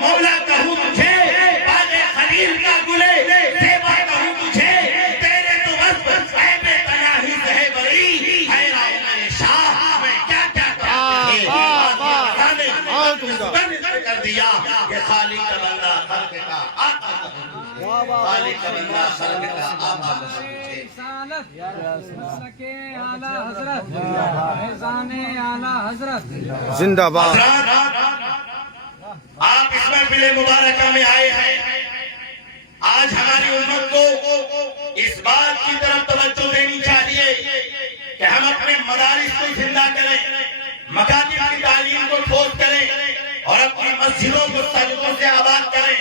مولا کہوں تجھے باغ خلیل کا گلے زیبا کہوں تجھے تیرے تو بس اے بے پناہی سے بری ہے راؤ شاہ میں کیا کیا کر دیا کہ خالق کا بندہ خلق کا آقا خالق کا بندہ خلق کا آقا زندہ باد. آپ اس محفل مبارکہ میں آئے ہیں. آج ہماری امت کو اس بات کی طرف توجہ دینی چاہیے کہ ہم اپنے مدارس کو زندہ کریں, مکاتب کی تعلیم کو ٹھوس کریں اور اپنی مسجدوں کو سجدوں سے آباد کریں.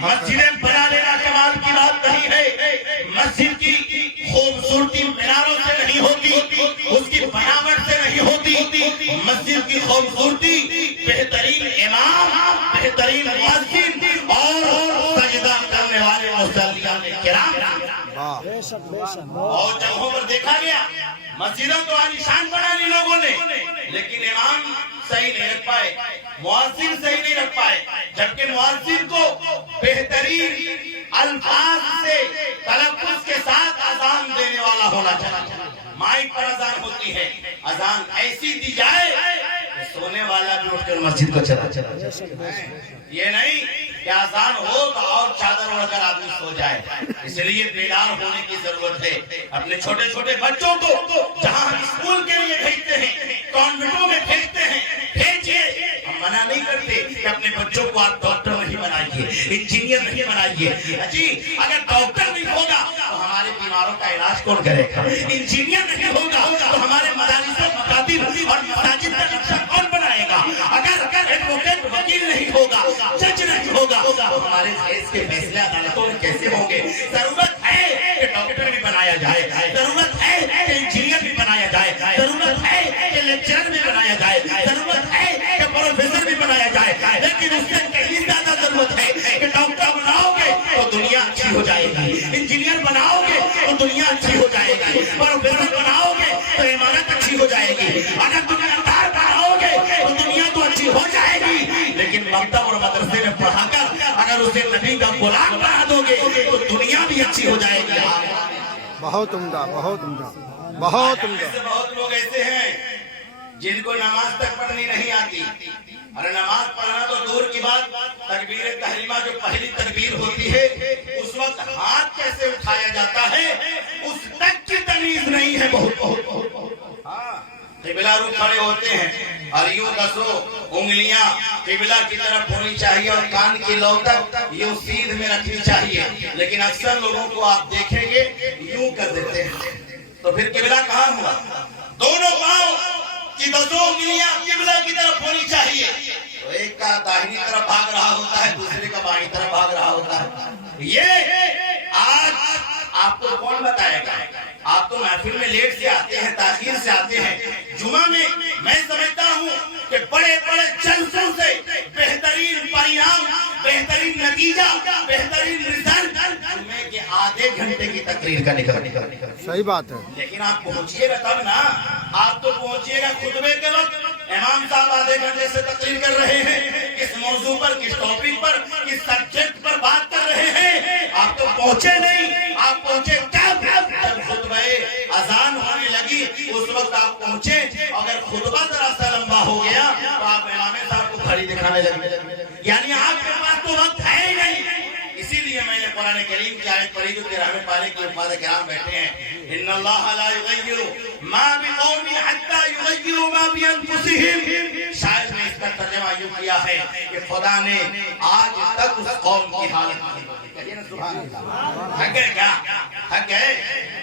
مسجدیں بنا لینا کمال کی بات نہیں ہے. مسجد کی خوبصورتی میناروں سے نہیں ہوتی, اس کی بناوٹ سے نہیں ہوتی. مسجد کی خوبصورتی بہترین امام, بہترین مؤذن اور سجدہ کرنے والے مصلیان کرام. اور جگہوں پر دیکھا گیا مسجدوں کو عالیشان بنا لی لوگوں نے, لیکن امام صحیح نہیں رکھ پائے, مؤذن صحیح نہیں رکھ پائے. جبکہ مؤذن کو بہترین الفاظ سے تلفظ کے ساتھ اذان دینے والا ہونا چاہیے. مائک پر اذان ہوتی ہے, اذان ایسی دی جائے کہ سونے والا بھی اٹھ کر مسجد کو چلا. یہ نہیں کہ اذان ہو تو اور چادر اڑ کر آدمی سو جائے. اس لیے بیدار ہونے کی ضرورت ہے. اپنے چھوٹے چھوٹے بچوں کو جہاں ہم اسکول کے لیے بھیجتے ہیں, کانوینٹوں میں بھیجتے ہیں, بھیجیے. ہم منع نہیں کرتے کہ اپنے بچوں کو آپ ڈاکٹر نہیں بنائیے, انجینئر نہیں بنائیے. جی اگر ڈاکٹر نہیں ہوگا تو ہمارے بیماروں کا علاج کون کرے گا؟ انجینئر نہیں ہوگا تو ہمارے مدارس و مکاتب اور مساجد کا نقشہ کون بنائے گا؟ اگر ایڈوکیٹ وکیل نہیں ہوگا, جج نہیں ہوگا تو ہمارے کیس کے فیصلے عدالتوں میں کیسے ہوں گے؟ ضرورت ہے کہ ڈاکٹر بھی بنایا جائے, ضرورت ہے کہ انجینئر بھی بنایا جائے, ضرورت ہے کہ لیکچرر بھی بنایا جائے, ضرورت ہے کہ پروفیسر بھی بنایا جائے. لیکن اس سے کہیں زیادہ ضرورت ہے کہ ڈاکٹر بناؤ گے تو دنیا اچھی ہو جائے گی, انجینئر بناؤ گے تو دنیا اچھی ہو جائے گی, پروفیسر بناؤ گے تو عمارت اچھی ہو جائے گی. اگر دنیا دار بناؤ گے تو دنیا تو اچھی ہو جائے گی, لیکن مکتب اور مدرسے میں پڑھا کر اگر اسے نبی کا غلام بنا دو گے تو دنیا بھی اچھی ہو جائے گی. بہت عمدہ, بہت عمدہ, بہت عمدہ. بہت لوگ ایسے ہیں جن کو نماز تک پڑھنی نہیں آتی. اور نماز پڑھنا تو دور کی بات, تکبیر تحریمہ جو پہلی تکبیر ہوتی ہے اس وقت ہاتھ کیسے اٹھایا جاتا ہے اس تک کی تمیز نہیں ہے. بہت قبلہ رو کھڑے ہوتے ہیں اور یوں دسو انگلیاں قبلہ کی طرف ہونی چاہیے اور کان کی لو تک یوں سیدھ میں رکھنی چاہیے, لیکن اکثر لوگوں کو آپ دیکھیں گے یوں کر دیتے ہیں. تو پھر قبلہ کہاں ہوا؟ دونوں پاؤں کی دسوں انگلیاں قبلہ کی طرف ہونی چاہیے. تو ایک کا داہنی طرف بھاگ رہا ہوتا ہے, دوسرے کا بائیں طرف بھاگ رہا ہوتا ہے. یہ آج آپ کو کون بتائے گا؟ آپ تو محفل میں لیٹ سے آتے ہیں, تاخیر سے آتے ہیں. جمعہ میں سمجھتا ہوں کہ بڑے بڑے جلسوں سے بہترین پریام, بہترین نتیجہ, بہترین رزلٹ جمعے کے آدھے گھنٹے کی تقریر کا نکل. صحیح بات ہے. لیکن آپ پہنچیے گا تب نا. آپ تو پہنچیے گا خطبے کے وقت, امام صاحب آدھے گھنٹے سے تقریر کر رہے ہیں, کس موضوع پر, کس ٹاپک پر, کس سبجیکٹ پر بات کر رہے ہیں. آپ تو پہنچے نہیں. آپ پہنچے جب خطبہ اذان ہونے لگی اس وقت آپ پہنچے. اگر خطبہ ذرا سا لمبا ہو گیا تو آپ امام صاحب کو گھڑی دکھانے لگے. یعنی آپ کے پاس تو وقت ہے ہی نہیں. اسی لیے میں نے قرآن کریم کی آیت پڑھی جو کہ رحمت پانے کے حفاظ کرام بیٹھے ہیں, ان اللہ لا یغیر ما بقوم حتی یغیروا ما بانفسہم. شاید نے اس کا ترجمہ یوں کیا ہے کہ خدا نے آج تک اس قوم کی حالت نہیں بدلی. کہیے نا سبحان اللہ. حق ہے کیا؟ حق ہے.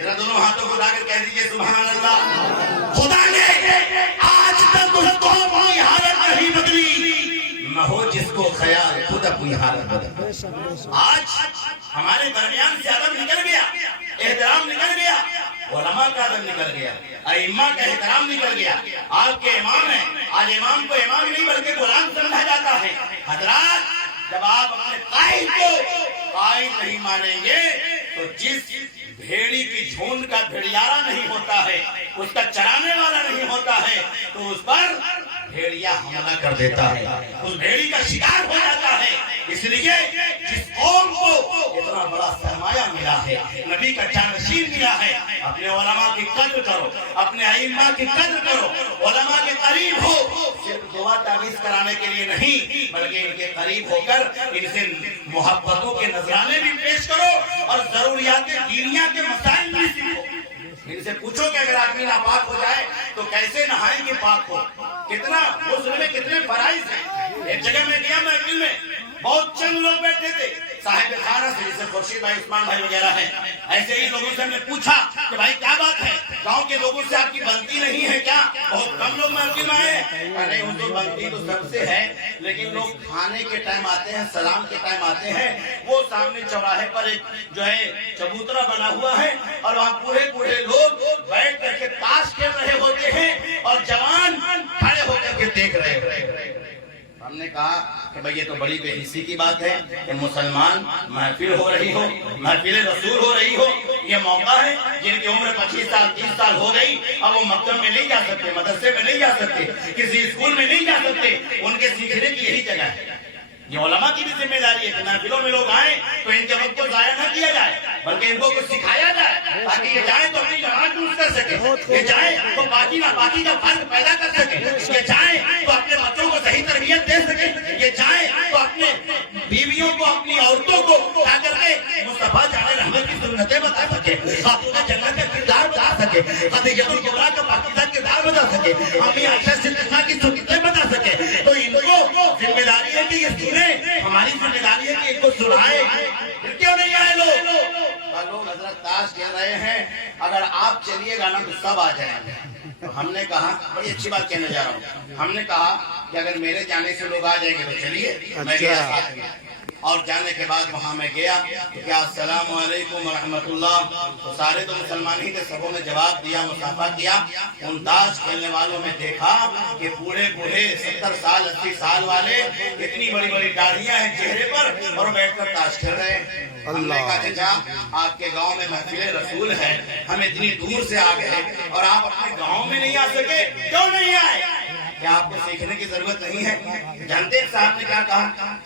ذرا دونوں ہاتھوں کو اٹھا کر کہہ دیجئے سبحان اللہ. خدا نے آج تک اس قوم کی حالت نہیں بدلی. نہ ہو جس کو خیال خود اپنی حالت بدل. آج ہمارے درمیان سے ادب نکل گیا, احترام نکل گیا, علماء کا ادب نکل گیا, ائمہ کا احترام نکل گیا. آپ کے امام ہیں, آج امام کو امام نہیں بلکہ غلام سمجھا جاتا ہے. حضرات جب آپ اپنے قائد کو قائد نہیں مانیں گے تو جس بھیڑی کی جھونڈ کا بھیڑیارا نہیں ہوتا ہے, اس کا چرانے والا نہیں ہوتا ہے, تو اس پر بھیڑیا حملہ کر دیتا ہے, اس بھیڑی کا شکار ہو جاتا ہے. اس لیے جس قوم کو اتنا بڑا سرمایہ ملا ہے، نبی کا جانشین ملا ہے، اپنے علماء کی قدر کرو، اپنے ائمہ کی قدر کرو، علماء کے قریب ہو، صرف دعا تعویذ کرانے کے لیے نہیں بلکہ ان کے قریب ہو کر ان سے محبتوں کے نذرانے بھی پیش کرو اور ضروریات دینیہ کے مسائل بھی سیکھو۔ ان سے پوچھو کہ اگر آدمی ناپاک ہو جائے تو کیسے نہائیں گے پاک ہو، کتنا غسل میں کتنے فرائض ہیں۔ ایک جگہ میں گیا محفل میں، بہت چند لوگ بیٹھے تھے، صاحب خانہ سے جیسے خورشید بھائی، عثمان بھائی وغیرہ ہیں، ایسے ہی لوگوں سے ہم نے پوچھا کہ بھائی کیا بات ہے، گاؤں کے لوگوں سے آپ کی بنتی نہیں ہے کیا؟ بہت کم لوگ محفل میں آئے ہیں۔ ارے ان کو بنتی تو سب سے ہے، لیکن لوگ کھانے کے ٹائم آتے ہیں، سلام کے ٹائم آتے ہیں، وہ سامنے چوراہے پر ایک جو ہے چبوترا بنا ہوا ہے اور وہاں بوڑھے بوڑھے لوگ بیٹھ کر کے تاش کھیل رہے ہوتے ہیں اور جوان کھڑے ہو کر کے دیکھ رہے ہیں۔ ہم نے کہا کہ بھئی یہ تو بڑی بے حسی کی بات ہے کہ مسلمان محفل ہو رہی ہو، محفل رسول ہو رہی ہو، یہ موقع ہے جن کی عمر 25 سال 30 سال ہو گئی، اب وہ مکتب میں نہیں جا سکتے، مدرسے میں نہیں جا سکتے، کسی اسکول میں نہیں جا سکتے، ان کے سیکھنے کی یہی جگہ ہے۔ یہ علماء کی بھی ذمہ داری ہے کہ محفلوں میں لوگ آئیں تو ان کے وقت کو ضائع نہ کیا جائے بلکہ ان کو کچھ سکھایا جائے تاکہ یہ جائیں تو اپنی جماعت درست کر سکے، یہ جائیں تو پاکی ناپاکی کا فرق پیدا کر سکے، یہ جائیں تو اپنے بچوں کو صحیح تربیت دے سکے، یہ جائیں تو اپنے بیویوں کو اپنی عورتوں کو جا کر کے مصطفیٰ جان رحمت کی سنتیں بتا سکے، خاتون جنت کا کردار بتا سکے، خدیجہ الکبریٰ کا پاکیزہ کردار بتا سکے، امی عائشہ صدیقہ کی سنتیں بتا سکے۔ تو ان کو ذمہ داری ہے کہ یہ سنیں، ہماری ذمہ داری ہے کہ ان کو سنائے۔ پھر کیوں نہیں آئے لوگ حضرت تاش کہہ رہے ہیں اگر آپ چلیے گا نا تو سب آ جائیں گے۔ تو ہم نے کہا بڑی اچھی بات کہنے جا رہا ہوں، ہم نے کہا کہ اگر میرے جانے سے لوگ آ جائیں گے تو چلیے، میں گیا ساتھ میں، اور جانے کے بعد وہاں میں گیا تو کیا السلام علیکم ورحمۃ اللہ، تو سارے تو مسلمان ہی تھے، سبوں نے جواب دیا، مصافحہ کیا۔ ان تاش کھیلنے والوں میں دیکھا کہ بوڑھے بوڑھے 70 سال 80 سال والے اتنی بڑی بڑی داڑھیاں ہیں چہرے پر اور بیٹھ کر تاش کھیل رہے ہیں۔ ہم نے کہا چچا آپ کے گاؤں میں محفل رسول ہے، ہم اتنی دور سے آ گئے اور آپ اپنے گاؤں میں نہیں آ سکے، کیوں نہیں آئے؟ کیا آپ کو سیکھنے کی ضرورت نہیں ہے؟ جانتے ہیں صاحب نے کیا کہا؟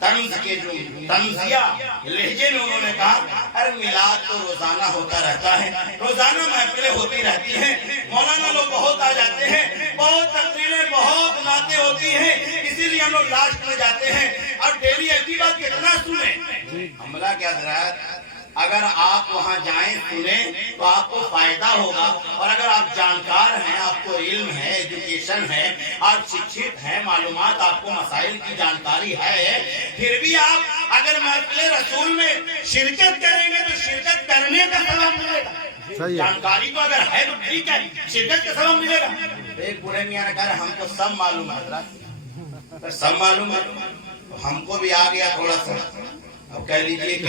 طنز کے جو طنزیہ لہجے میں انہوں نے کہا ارے میلاد تو روزانہ ہوتا رہتا ہے، روزانہ محفلیں ہوتی رہتی ہیں، مولانا لوگ بہت آ جاتے ہیں، بہت تقریریں بہت نعتیں ہوتی ہیں، اسی لیے ہم لوگ لاسٹ میں جاتے ہیں اور ڈیلی ایسی بات کتنا سنیں۔ حملہ کیا حضرات، اگر آپ وہاں جائیں سنیں تو آپ کو فائدہ ہوگا، اور اگر آپ جانکار ہیں، آپ کو علم ہے، ایجوکیشن ہے، آپ شکشت ہیں، معلومات آپ کو مسائل کی جانکاری ہے، پھر بھی آپ اگر محفل رسول میں شرکت کریں گے تو شرکت کرنے کا ثواب ملے گا۔ جانکاری تو اگر ہے تو ٹھیک ہے، شرکت کا ثواب ملے گا۔ ایک بوڑھے میاں نے کہا ہم کو سب معلوم ہے حضرات، سب معلوم ہے، تو ہم کو بھی آ گیا تھوڑا سا۔ اب کہہ لیجیے کہ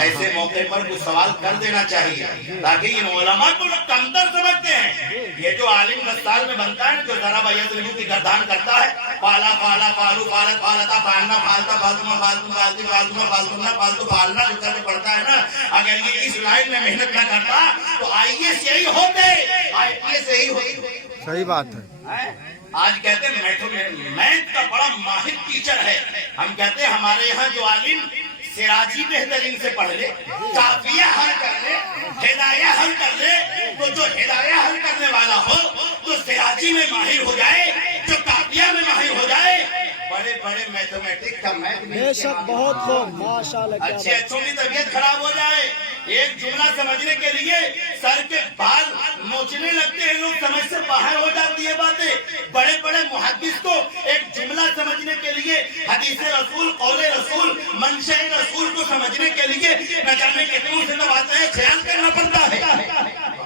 ایسے موقع پر کچھ سوال کر دینا چاہیے تاکہ ان علماء کو لوگ کمتر سمجھتے ہیں۔ یہ جو عالم دستار میں بنتا ہے جو ذرا بیض کی گردان کرتا ہے، پالا پالا پالو پالت پالتا پالنا پالتا پالتما پالتو پالتی پالتما پالتنا پالتو پالنا جو کرنے پڑتا ہے نا، اگر یہ اس لائن میں محنت نہ کرتا تو آئی ایس یہی ہوتے، آئی پی ایس یہی ہوتے۔ صحیح بات ہے۔ آج کہتے ہیں میتھ کا بڑا ماہر ٹیچر ہے، ہم کہتے ہیں ہمارے یہاں جو عالم سراجی بہترین سے پڑھ لے، کافیہ حل کر لے، ہدایہ حل کر لے، تو جو ہدایہ حل کرنے والا ہو تو سراجی میں ماہر ہو جائے، جو کافیہ میں ماہر ہو جائے، بڑے بڑے میتھمیٹک کا بے شک بہت خوب ماشاءاللہ۔ اچھے اچھوں کی طبیعت خراب ہو جائے، ایک جملہ سمجھنے کے لیے سر کے بال نوچنے لگتے ہیں لوگ، سمجھ سے باہر ہو جاتی ہے باتیں۔ بڑے بڑے محدث کو ایک جملہ سمجھنے کے لیے، حدیث رسول، قول رسول، منشأ رسول کو سمجھنے کے لیے نہ جانے کتنوں سے باتیں خیال کرنا پڑتا ہے۔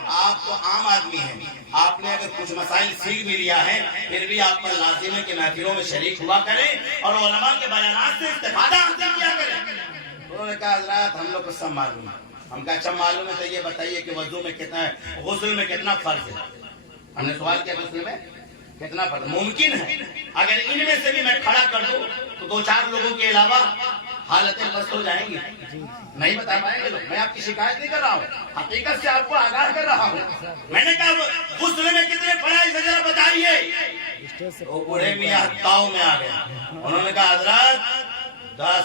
آپ تو عام آدمی ہیں، آپ نے اگر کچھ مسائل سیکھ بھی لیا ہے پھر بھی آپ پر لازم ہے کہ محفلوں میں شریک ہوا کریں اور علماء کے بیانات سے استفادہ حاصل کیا کریں۔ انہوں نے کہا حضرات ہم لوگ کو سب معلوم ہے۔ ہم کہا اچھا معلوم ہے تو یہ بتائیے کہ وضو میں کتنا ہے، غسل میں کتنا فرض ہے؟ ہم نے سوال کیا غسل میں کتنا فرض ممکن ہے؟ اگر ان میں سے بھی میں کھڑا کر دوں تو 2-4 لوگوں کے علاوہ حالتیں پست ہو جائیں گی، نہیں بتا پائیں گے لوگ۔ میں آپ کی شکایت نہیں کر رہا ہوں، حقیقت سے آپ کو آگاہ کر رہا ہوں۔ میں نے کہا غسل میں کتنے فرائض ذرا بتائیے۔ وہ بوڑھے میاں تاؤ میں آ گیا، انہوں نے کہا حضرات 10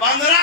15,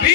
20।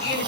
3